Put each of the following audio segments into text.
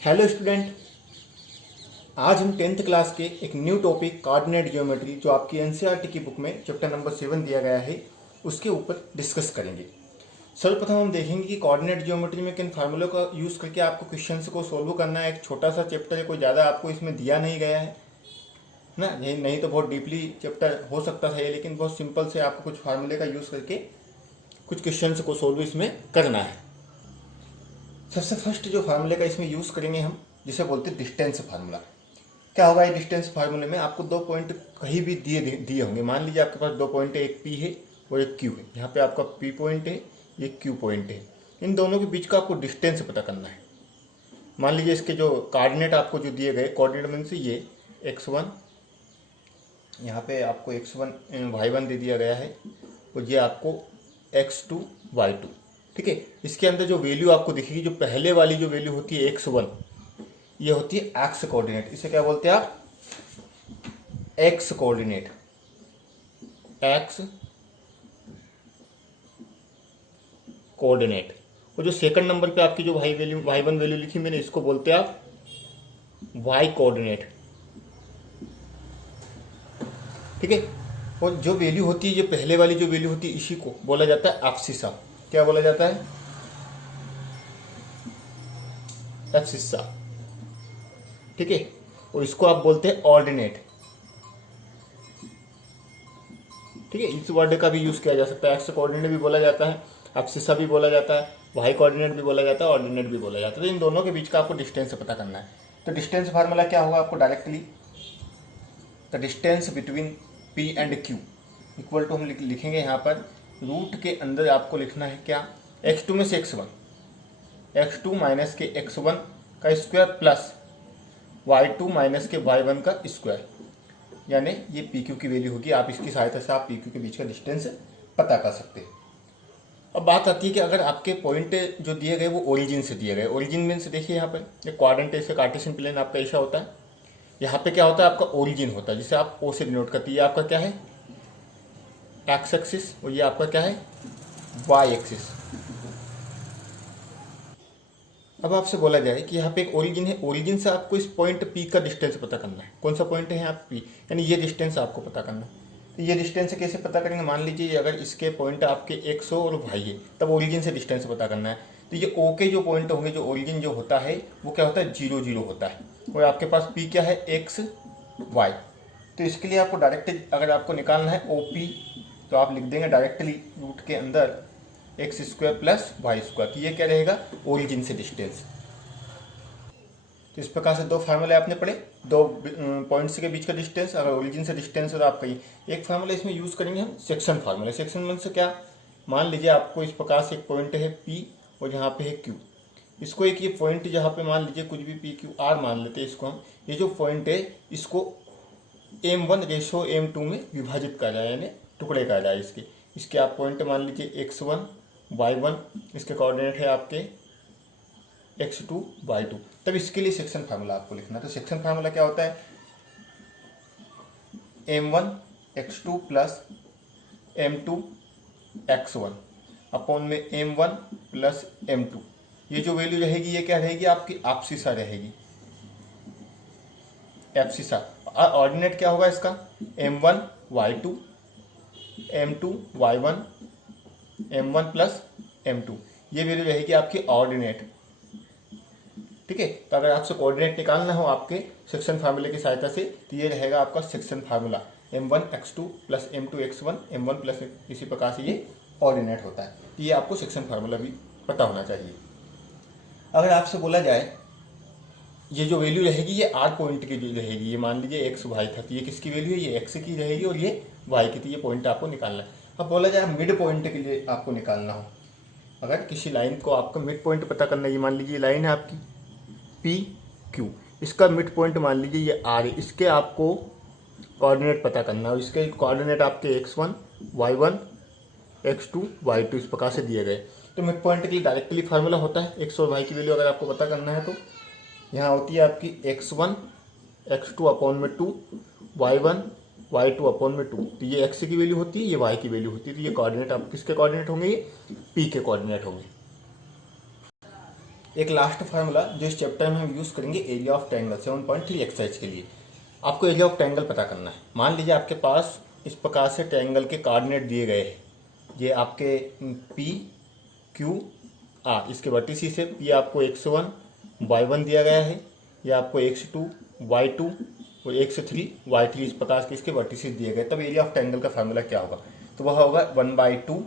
Hello student, आज हम 10th class के एक न्यू टॉपिक कोऑर्डिनेट ज्योमेट्री जो आपकी एनसीईआरटी की बुक में चैप्टर नंबर 7 दिया गया है उसके ऊपर डिस्कस करेंगे। सर्वप्रथम हम देखेंगे कि कोऑर्डिनेट ज्योमेट्री में किन फार्मूलों का यूज़ करके आपको क्वेश्चंस को सोल्व करना है। एक छोटा सा चैप्टर है, कोई ज़्यादा आपको इसमें दिया नहीं गया है ना, ये नहीं तो बहुत डीपली चैप्टर हो सकता था ये, लेकिन बहुत सिंपल से आपको कुछ फार्मूले का यूज़ करके कुछ क्वेश्चंस को सोल्व इसमें करना है। सबसे फर्स्ट जो फार्मूले का इसमें यूज़ करेंगे हम, जिसे बोलते हैं डिस्टेंस फार्मूला। क्या होगा ये डिस्टेंस फार्मूले में, आपको दो पॉइंट कहीं भी दिए होंगे। मान लीजिए आपके पास दो पॉइंट है, एक पी है और एक क्यू है। यहाँ पे आपका पी पॉइंट है, ये क्यू पॉइंट है। इन दोनों के बीच का आपको डिस्टेंस पता करना है। मान लीजिए इसके जो कोऑर्डिनेट आपको जो दिए गए, कोऑर्डिनेट मीन से ये x1, यहाँ पे आपको x1 y1 दे दिया गया है और ये आपको x2 y2। ठीक है, इसके अंदर जो वैल्यू आपको दिखेगी, जो पहले वाली जो वैल्यू होती है x1, ये होती है एक्स कोऑर्डिनेट। इसे क्या बोलते हैं आप? X coordinate. X coordinate. और जो सेकंड नंबर पे आपकी जो y1 वैल्यू लिखी मैंने, इसको बोलते हैं आप y कोऑर्डिनेट। ठीक है, और जो वैल्यू होती है, ये पहले वाली जो वैल्यू होती है, इसी को बोला जाता है एब्सिसा। क्या बोला जाता है? एब्सिसा। ठीक है, और इसको आप बोलते हैं ऑर्डिनेट। ठीक है, इस वर्ड का भी यूज किया जा सकता है। एक्स कोऑर्डिनेट भी बोला जाता है, एब्सिसा भी बोला जाता है, वाई कोऑर्डिनेट भी बोला जाता है, ऑर्डिनेट भी बोला जाता है। तो इन दोनों के बीच का आपको डिस्टेंस पता करना है। तो डिस्टेंस फार्मूला क्या होगा आपको directly? The distance between P and Q equal to हम लिखेंगे यहाँ पर रूट के अंदर आपको लिखना है क्या? x2 में से x1, x2 माइनस के x1 का स्क्वायर प्लस y2 माइनस के y1 का स्क्वायर, यानी ये पी क्यू की वैल्यू होगी। आप इसकी सहायता से आप पी क्यू के बीच का डिस्टेंस पता कर सकते हैं। अब बात आती है कि अगर आपके पॉइंट जो दिए गए वो ओरिजिन से दिए गए, ओरिजिन मीन से देखिए यहाँ पर ये क्वाड्रेंट है, इसका कार्टेशियन प्लेन आपका ऐसा होता है। यहाँ पे क्या होता है? आपका ओरिजिन होता है, जिसे आप ओ से डिनोट करते हैं। ये आपका क्या है? एक्स एक्सिस, और ये आपका क्या है? Y axis. अब आपसे बोला जाए कि यहाँ पे एक ओरिजिन है, ओरिजिन से आपको इस पॉइंट पी का डिस्टेंस पता करना है। कौन सा पॉइंट है यहाँ पी, यानी ये डिस्टेंस आपको पता करना है। तो ये डिस्टेंस कैसे पता करेंगे? मान लीजिए अगर इसके पॉइंट आपके x और y है, तब ओरिजिन से डिस्टेंस पता करना है। तो ये ओ के जो पॉइंट होंगे, जो ओरिजिन जो होता है वो क्या होता है? 0 0 होता है। और आपके पास p क्या है? x y। तो इसके लिए आपको डायरेक्ट अगर आपको निकालना है ओ पी, तो आप लिख देंगे डायरेक्टली रूट के अंदर X square plus Y square. तो ये क्या रहेगा? ओरिजिन से डिस्टेंस। तो इस प्रकार से दो फार्मूले आपने पढ़े, दो पॉइंट्स के बीच का डिस्टेंस। अगर ओरिजिन से डिस्टेंस हो तो आप कहीं एक फार्मूला इसमें यूज करेंगे हम, सेक्शन फार्मूला। सेक्शन मीन से क्या? मान लीजिए आपको इस प्रकार से एक पॉइंट है पी और यहाँ पे है क्यू। इसको एक ये पॉइंट जहाँ पे मान लीजिए कुछ भी पी क्यू आर मान लेते हैं इसको हम। ये जो पॉइंट है इसको m1 रेशो m2 में विभाजित कर रहा है, यानी टुकड़े कर रहा है इसके। इसके आप पॉइंट मान लीजिए x1 y1, इसके कोऑर्डिनेट है आपके x2 y2। तब इसके लिए सेक्शन फार्मूला आपको लिखना है। तो सेक्शन फार्मूला क्या होता है? m1 x2 plus m2 x1 upon में m1 प्लस m2। ये जो वैल्यू रहेगी ये क्या रहेगी? आपकी एब्सिसा रहेगी, एब्सिसा। ऑर्डिनेट क्या होगा इसका? m1 y2 m2 y1 m1 plus m2। ये वैल्यू रहेगी आपकी ऑर्डिनेट। ठीक है, तो अगर आपसे कोऑर्डिनेट निकालना हो आपके सेक्शन फार्मूले की सहायता से, तो ये रहेगा आपका section formula m1 x2 plus m2 x1 m1 plus, इसी प्रकार से ये ऑर्डिनेट होता है। तो ये आपको सेक्शन फार्मूला भी पता होना चाहिए। अगर आपसे बोला जाए ये जो वैल्यू रहेगी ये आर पॉइंट की जो रहेगी, ये मान लीजिए एक्स वाई था, तो ये किसकी वैल्यू है? ये एक्स की रहेगी और ये वाई की। तो ये पॉइंट आपको निकालना है। अब बोला जाए मिड पॉइंट के लिए आपको निकालना हो, अगर किसी लाइन को आपको मिड पॉइंट पता करना है, ये मान लीजिए लाइन है आपकी पी क्यू, इसका मिड पॉइंट मान लीजिए ये आर है, इसके आपको कोऑर्डिनेट पता करना है। इसके कोऑर्डिनेट आपके x1 y1 x2 y2 इस प्रकार से दिए गए। तो मिड पॉइंट के लिए डायरेक्टली फार्मूला होता है, एक्स और वाई की वैल्यू अगर आपको पता करना है तो यहाँ होती है आपकी x1 x2 अपॉन में 2 y1 y2 अपॉन में 2। तो ये x की वैल्यू होती है, ये y की वैल्यू होती है। तो ये कोऑर्डिनेट आप किसके कोऑर्डिनेट होंगे? ये p के कोऑर्डिनेट होंगे। एक लास्ट फार्मूला जो इस चैप्टर में हम यूज़ करेंगे एरिया ऑफ ट्रायंगल 7.3 एक्सरसाइज के लिए। आपको एरिया ऑफ ट्रायंगल पता करना है। मान लीजिए आपके पास इस प्रकार से ट्रायंगल के कोऑर्डिनेट दिए गए हैं। ये आपके पी क्यू आर, इसके वर्टिसेस से ये आपको x1 y1 दिया गया है, ये आपको x2 y2 और x3 y3 इस प्रकार के इसके वर्टिसेस दिए गए। तब एरिया ऑफ ट्रायंगल का फार्मूला क्या होगा? तो वह होगा 1/2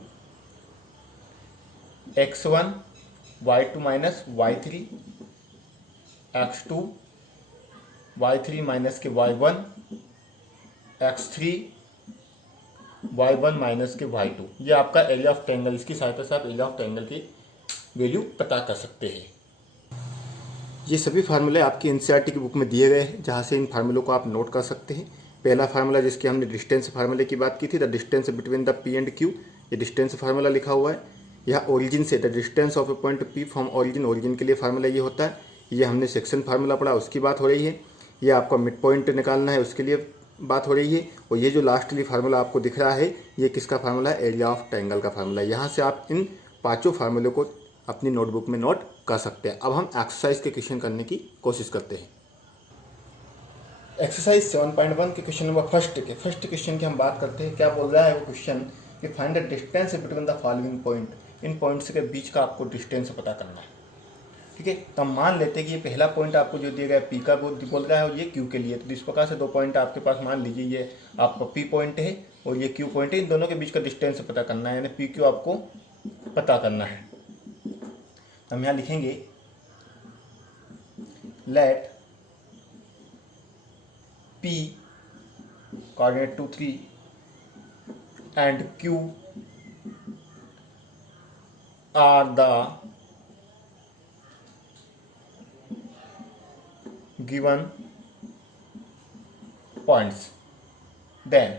x1 y2 minus y3 x2 y3 minus के y1 x3 y1 माइनस के y2। ये आपका एरिया ऑफ ट्रायंगल। इसकी सहायता से आप एरिया ऑफ ट्रायंगल की वैल्यू पता कर सकते हैं। ये सभी फार्मूले आपकी एनसीईआरटी की बुक में दिए गए हैं, जहाँ से इन फार्मूलों को आप नोट कर सकते हैं। पहला फार्मूला जिसकी हमने डिस्टेंस फार्मूले की बात की थी, the distance between the P and Q, ये डिस्टेंस फार्मूला लिखा हुआ है। यह ओरिजिन से, the distance of A point P from origin, origin के लिए फार्मूला ये होता है। ये हमने सेक्शन फार्मूला पढ़ा, उसकी बात हो रही है। ये आपका मिड पॉइंट निकालना है, उसके लिए बात हो रही है। और ये जो लास्टली फार्मूला आपको दिख रहा है, ये किसका फार्मूला है? एरिया ऑफ ट्रायंगल का फार्मूला। यहाँ से आप इन पांचों फार्मूलों को अपनी नोटबुक में नोट कर सकते हैं। अब हम एक्सरसाइज के क्वेश्चन करने की कोशिश करते हैं। एक्सरसाइज 7.1 के क्वेश्चन नंबर फर्स्ट क्वेश्चन की हम बात करते हैं। क्या बोल रहा है वो क्वेश्चन कि find the distance between the following point. In points के बीच का आपको डिस्टेंस पता करना है। ठीक है, तो हम मान लेते हैं कि ये पहला पॉइंट आपको जो दिया गया है पी का बोल रहा है और ये क्यू के लिए। तो इस प्रकार से दो पॉइंट आपके पास, मान लीजिए ये आपका पी पॉइंट है और ये क्यू पॉइंट है। इन दोनों के बीच का डिस्टेंस पता करना है, यानी पी क्यू आपको पता करना है। हम यहाँ लिखेंगे late P coordinate 2 3 and Q are the given points, then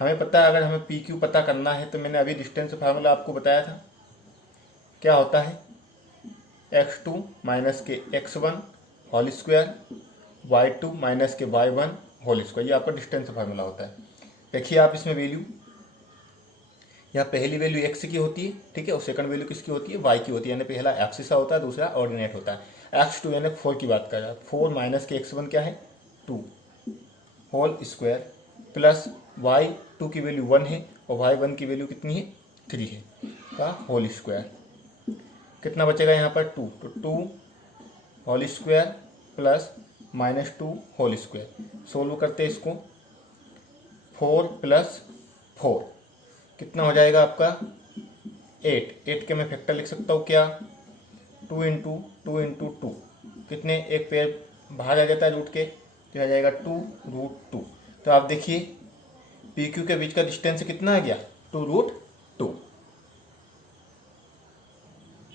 हमें पता है अगर हमें PQ पता करना है तो मैंने अभी डिस्टेंस फार्मूला आपको बताया था। क्या होता है? x2 माइनस के x1 whole square y2 minus के y1 होल स्क्वायर, ये आपका डिस्टेंस फार्मूला होता है। देखिए आप इसमें वैल्यू, यहाँ पहली वैल्यू x की होती है, ठीक है, और सेकंड वैल्यू किसकी होती है? y की होती है। यानी पहला एक्सिस होता है, दूसरा ऑर्डिनेट होता है। x2 यानी 4 की बात कर रहा है। 4 माइनस के x1 क्या है? 2 होल स्क्वायर प्लस y2 की वैल्यू 1 है और y1 की वैल्यू कितनी है? 3 है, का होल स्क्वायर। कितना बचेगा यहाँ पर? 2। तो 2 whole square plus -2 whole square. Solve करते हैं इसको। 4 प्लस 4 कितना हो जाएगा आपका? 8। 8 के मैं फैक्टर लिख सकता हूँ क्या? 2 इंटू 2 इंटू 2, कितने? एक पेयर बाहर आ जाता है रूट के, तो आ जाएगा 2√2। तो आप देखिए पी क्यू के बीच का डिस्टेंस कितना आ गया? 2√2।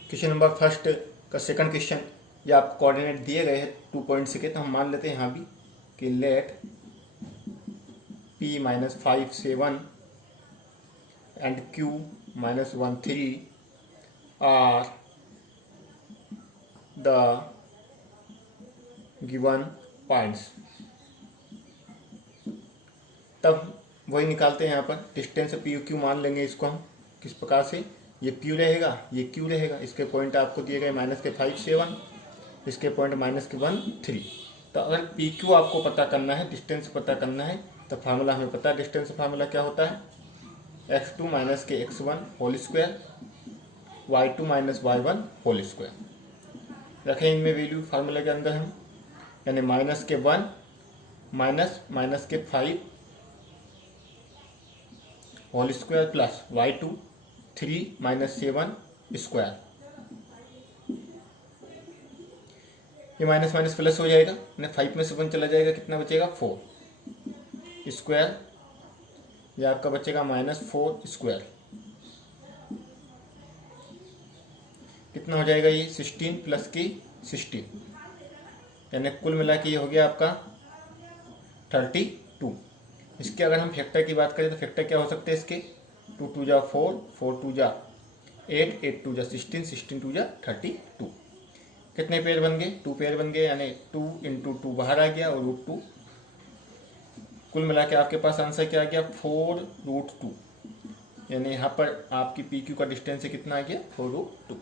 क्वेश्चन नंबर फर्स्ट का सेकंड क्वेश्चन, ये आपको कोऑर्डिनेट दिए गए हैं 2 पॉइंट्स के। तो हम मान लेते हैं यहाँ भी कि let P -5 7 and Q -1 3 are the given points. तब वही निकालते हैं यहाँ पर डिस्टेंस पी क्यू मान लेंगे इसको हम किस प्रकार से? ये P रहेगा, ये Q रहेगा। इसके पॉइंट आपको दिए गए -5 7, इसके पॉइंट -1 3। तो अगर पी क्यू आपको पता करना है, डिस्टेंस पता करना है, तो फार्मूला हमें पता है। डिस्टेंस फार्मूला क्या होता है? x2 माइनस के x1 whole square y2 minus y1 whole square. रखें इनमें वैल्यू फार्मूला के अंदर हम, यानी -1 माइनस के 5 whole square plus y2 3 -7 square. ये माइनस माइनस प्लस हो जाएगा, यानी 5 में से 1 चला जाएगा, कितना बचेगा? 4 स्क्वायर। ये आपका बचेगा -4 स्क्वायर। कितना हो जाएगा? ये 16 प्लस की 16, यानी कुल मिला के ये हो गया आपका 32। इसके अगर हम फैक्टर की बात करें तो फैक्टर क्या हो सकते हैं इसके? 2 2 जा 4, 4 2 जा 8, 8 2 जा 16, 16 2 जा 32। कितने पेयर बन गए? 2 पेयर बन गए, यानी 2 इंटू 2 बाहर आ गया और √2। कुल मिला के आपके पास आंसर क्या आ गया? 4√2। यानी यहाँ पर आपकी पी क्यू का डिस्टेंस कितना आ गया? 4√2।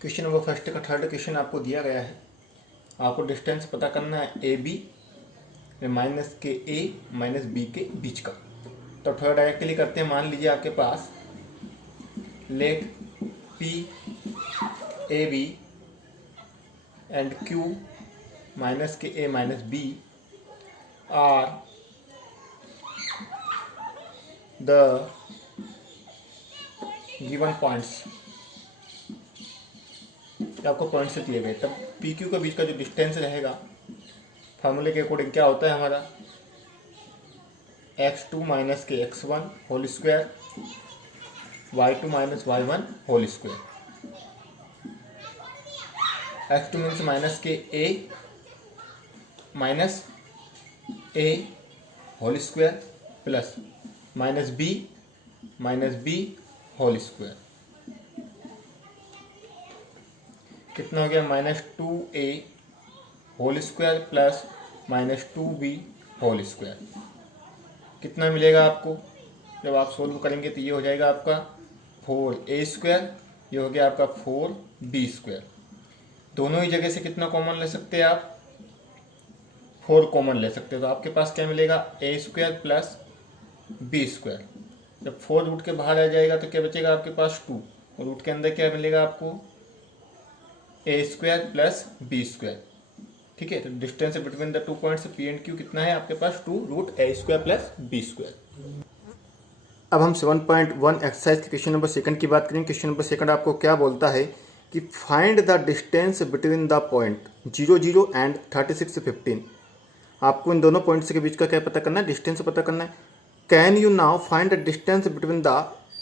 क्वेश्चन नंबर फर्स्ट का थर्ड क्वेश्चन आपको दिया गया है। आपको डिस्टेंस पता करना है A B minus k a minus B के बीच का। तो थोड़ा डायरेक्टली करते हैं। मान लीजिए आपके पास let P a b and Q minus k a minus b are the given points. आपको पॉइंट से दिए गए, तब पी क्यू के बीच का जो डिस्टेंस रहेगा फार्मूले के अकॉर्डिंग क्या होता है हमारा, x2 माइनस के x1 whole square y2 minus y1 whole square. x2 means minus के a whole square plus minus b whole square. कितना हो गया, -2a whole square plus -2b whole square. कितना मिलेगा आपको जब आप सोल्व करेंगे, तो ये हो जाएगा आपका 4a स्क्वायर, ये हो गया आपका 4b स्क्वायर। दोनों ही जगह से कितना कॉमन ले सकते हैं आप, 4 कॉमन ले सकते हो। तो आपके पास क्या मिलेगा, a square plus b square. जब 4 रूट के बाहर आ जाएगा तो क्या बचेगा आपके पास 2, और रूट के अंदर क्या मिलेगा आपको, ए स्क्वायर प्लस बी स्क्वायर। ठीक है, तो distance between the 2 points P and Q कितना है आपके पास, 2 रूट ए स्क्वायर प्लस बी स्क्वायर। अब हम 7.1 एक्सरसाइज के क्वेश्चन नंबर सेकंड की बात करें। क्वेश्चन नंबर सेकंड आपको क्या बोलता है कि find the distance between the point 0 0 and 36 15। आपको इन दोनों पॉइंट्स के बीच का क्या पता करना है, डिस्टेंस पता करना है। Can you now find the distance between the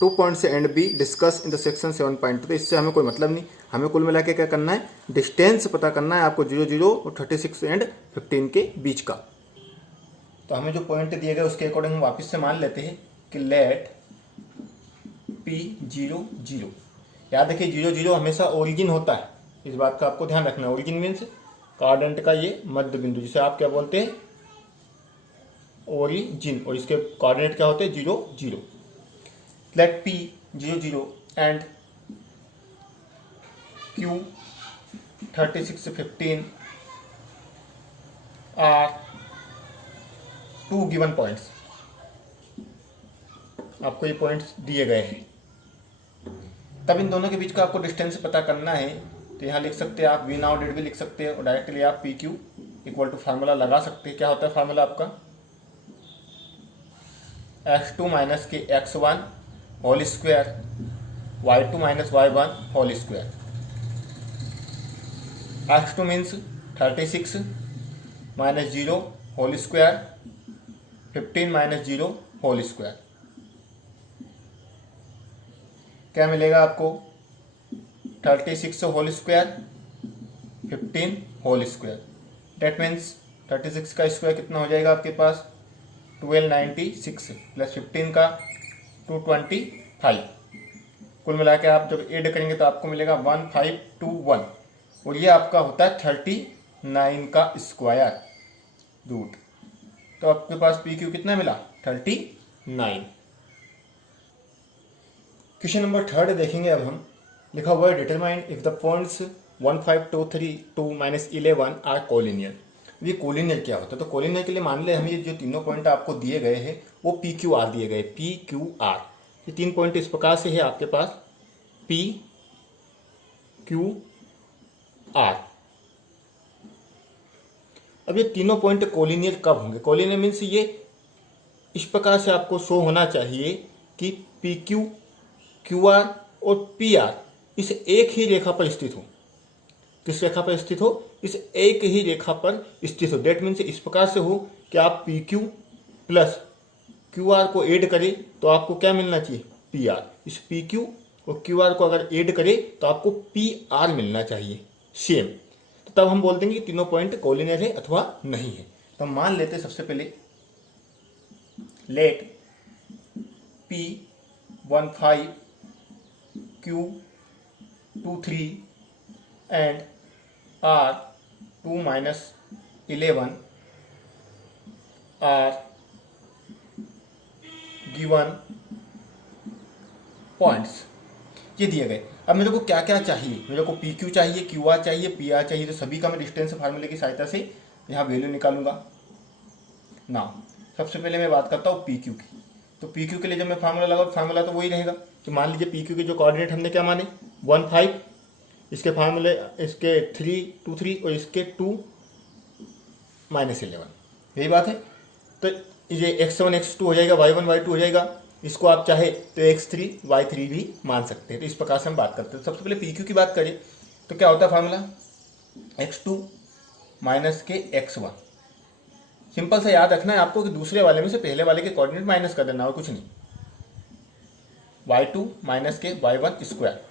2 points and be discuss in the section 7.2। तो इससे हमें कोई मतलब नहीं, हमें कुल मिला के क्या करना है, डिस्टेंस पता करना है आपको 0 0 और 36 एंड 15 के बीच का। तो हमें जो पॉइंट दिए गए उसके अकॉर्डिंग हम वापस से मान लेते हैं कि लेट P 0 0। याद रखिए 0 0 हमेशा ओरिजिन होता है, इस बात का आपको ध्यान रखना है। ओरिजिन मीन्स कार्डेंट का ये मध्य बिंदु, जिसे आप क्या बोलते हैं, ओरिजिन, और इसके कोऑर्डिनेट क्या होते हैं, 0 0। Let P 0 0 and Q 36 15 are 2 given points. आपको ये पॉइंट्स दिए गए हैं, तब इन दोनों के बीच का आपको डिस्टेंस पता करना है। तो यहाँ लिख सकते हैं आप वी नाउ डेट भी लिख सकते हैं, और डायरेक्टली आप P Q equal to formula लगा सकते हैं। क्या होता है फार्मूला आपका, x2 माइनस के x1 whole square y2 minus y1 whole square. x2 means 36 minus 0 whole square 15 minus 0 whole square. क्या मिलेगा आपको, 36 whole square 15 whole square. That means 36 का स्क्वायर कितना हो जाएगा आपके पास, 1296 प्लस 15 का 225। कुल मिला के आप जब ऐड करेंगे तो आपको मिलेगा 1521, और ये आपका होता है 39 का स्क्वायर रूट। तो आपके पास पी क्यू कितना मिला, 39। क्वेश्चन नंबर थर्ड देखेंगे अब हम। लिखा हुआ है determine if the points 1 5 2 3 2 minus 11 are collinear. ये कोलिनियर क्या होता है, तो कोलिनियर के लिए मान ले हम ये जो तीनों पॉइंट आपको दिए गए हैं वो पी क्यू आर दिए गए, पी क्यू आर। ये 3 पॉइंट इस प्रकार से है आपके पास, पी क्यू आर। अब ये तीनों पॉइंट कोलिनियर कब होंगे, कोलिनियर मीन्स ये इस प्रकार से आपको शो होना चाहिए कि पी क्यू, क्यू आर और पी आर इस एक ही रेखा पर स्थित हो। किस रेखा पर स्थित हो, इस एक ही रेखा पर स्थित हो। डेट मीन्स इस प्रकार से हो कि आप P Q plus Q are को ऐड करें तो आपको क्या मिलना चाहिए, पी आर। इस पी क्यू और क्यू आर को अगर ऐड करें तो आपको पी आर मिलना चाहिए सेम। तो तब हम बोल देंगे कि तीनों पॉइंट कोलिनियर है अथवा नहीं है। तो हम मान लेते हैं सबसे पहले late P 1 5 Q 2 3 and R 2 minus 11 are given points. ये दिए गए। अब मेरे को क्या क्या चाहिए, मेरे को पी क्यू चाहिए, क्यू आर चाहिए, पी आर चाहिए, तो सभी का मैं डिस्टेंस फार्मूले की सहायता से यहाँ वैल्यू निकालूंगा ना। सबसे पहले मैं बात करता हूँ पी क्यू की। तो पी क्यू के लिए जब मैं फार्मूला लगाऊँ, फार्मूला तो वही रहेगा कि मान लीजिए पी क्यू के जो कोऑर्डिनेट हमने क्या माने 1 5, इसके फार्मूले इसके 3 2 3 और इसके 2 -11, यही बात है। तो ये x1 x2 हो जाएगा, y1 y2 हो जाएगा। इसको आप चाहे तो x3 y3 भी मान सकते हैं। तो इस प्रकार से हम बात करते हैं। सबसे पहले पी क्यू की बात करें तो क्या होता है फार्मूला, x2 माइनस के x1। सिंपल सा याद रखना है आपको कि दूसरे वाले में से पहले वाले के कोऑर्डिनेट माइनस कर देना और कुछ नहीं। y2 माइनस के y1 square,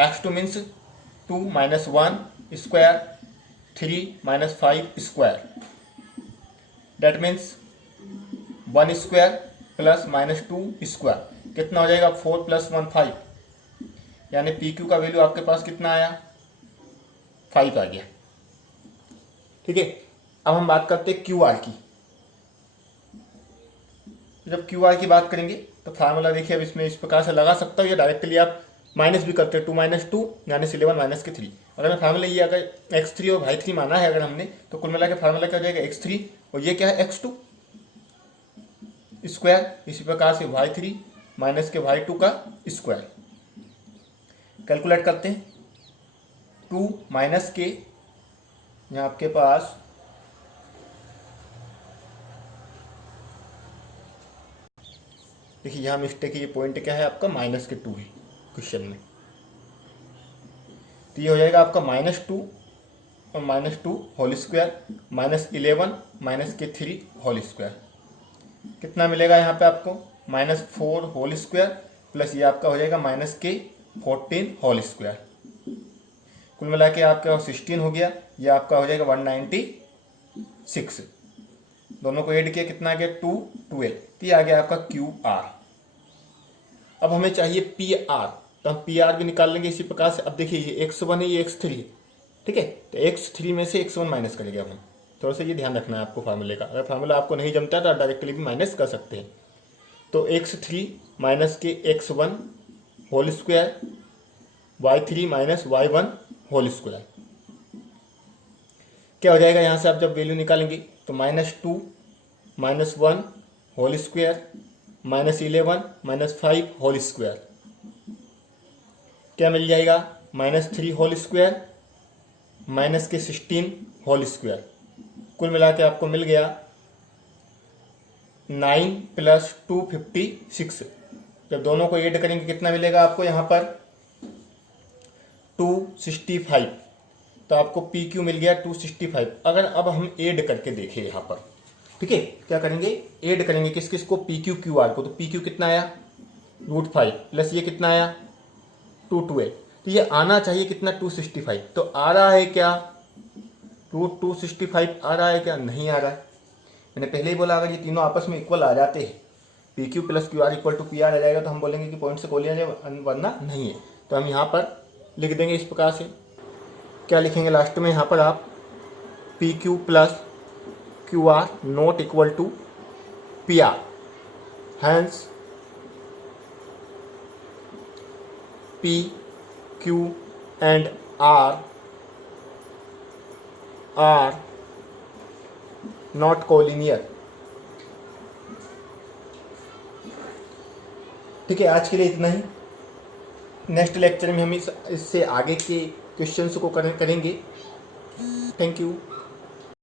x2 means 2 minus 1 square 3 minus 5 square, that means 1 square plus minus 2 square, कितना हो जाएगा 4 + 1 5, यानी पी क्यू का वैल्यू आपके पास कितना आया 5 आ गया। ठीक है, अब हम बात करते हैं क्यू आर की। जब क्यू आर की बात करेंगे तो फार्मूला देखिए, अब इसमें इस प्रकार से लगा सकता हूँ या डायरेक्टली आप माइनस भी करते हैं, 2 - 2 यानी 11 माइनस के 3। अगर मैं फार्मूला ये अगर x3 और y3 माना है अगर हमने, तो कुल मिला के फार्मूला क्या हो जाएगा x3 और ये क्या है x2 स्क्वायर, इसी प्रकार से y3 माइनस के y2 का स्क्वायर। कैलकुलेट करते हैं, 2 माइनस के यहाँ आपके पास देखिए यहाँ मिस्टेक है, ये पॉइंट क्या है आपका -2 है क्वेश्चन में। तो ये हो जाएगा आपका -2 और -2 होल स्क्वायर -11 माइनस के 3 होल स्क्वायर, कितना मिलेगा यहाँ पे आपको -4 होल स्क्वायर प्लस ये आपका हो जाएगा माइनस के 14 होल स्क्वायर। कुल मिला के आपका 16 हो गया, ये आपका हो जाएगा 196। दोनों को ऐड किया कितना आ गया 212, तो ये आ गया आपका क्यू आर। अब हमें चाहिए पी आर, तो हम पी आर भी निकाल लेंगे इसी प्रकार से। अब देखिए ये x1 है, ये x3 है, ठीक है। तो x3 में से x1 माइनस करेंगे अब हम। थोड़ा सा ये ध्यान रखना है आपको फार्मूले का। अगर फार्मूला आपको नहीं जमता है तो आप डायरेक्टली भी माइनस कर सकते हैं। तो x3 माइनस के x1 whole square, y3 minus y1 whole square, क्या हो जाएगा यहाँ से आप जब वैल्यू निकालेंगे तो -2 -1 होल स्क्वायर -11 -5 होल स्क्वायर, क्या मिल जाएगा -3 होल स्क्वायर माइनस के 16 होल स्क्वायर। कुल मिला के आपको मिल गया 9 + 2 56। जब दोनों को ऐड करेंगे कितना मिलेगा आपको यहाँ पर 265। तो आपको पी क्यू मिल गया 265। अगर अब हम ऐड करके देखें यहाँ पर, ठीक है, क्या करेंगे ऐड करेंगे किस किस को, पी क्यू क्यू आर को। तो पी क्यू कितना आया √5 प्लस ये कितना आया 212, तो ये आना चाहिए कितना 265। तो आ रहा है क्या √265 आ रहा है क्या, नहीं आ रहा है। मैंने पहले ही बोला अगर ये तीनों आपस में इक्वल आ जाते हैं, P Q plus Q R equal to P R आ जाएगा, तो हम बोलेंगे कि पॉइंट से कोलियन है, वरना नहीं है। तो हम यहाँ पर लिख देंगे इस प्रकार से, क्या लिखेंगे लास्ट में यहाँ पर आप, P Q plus Q R not equal to P R, hence P Q and R are not collinear. ठीक है, आज के लिए इतना ही। नेक्स्ट लेक्चर में हम इससे आगे के क्वेश्चंस को करेंगे। Thank you.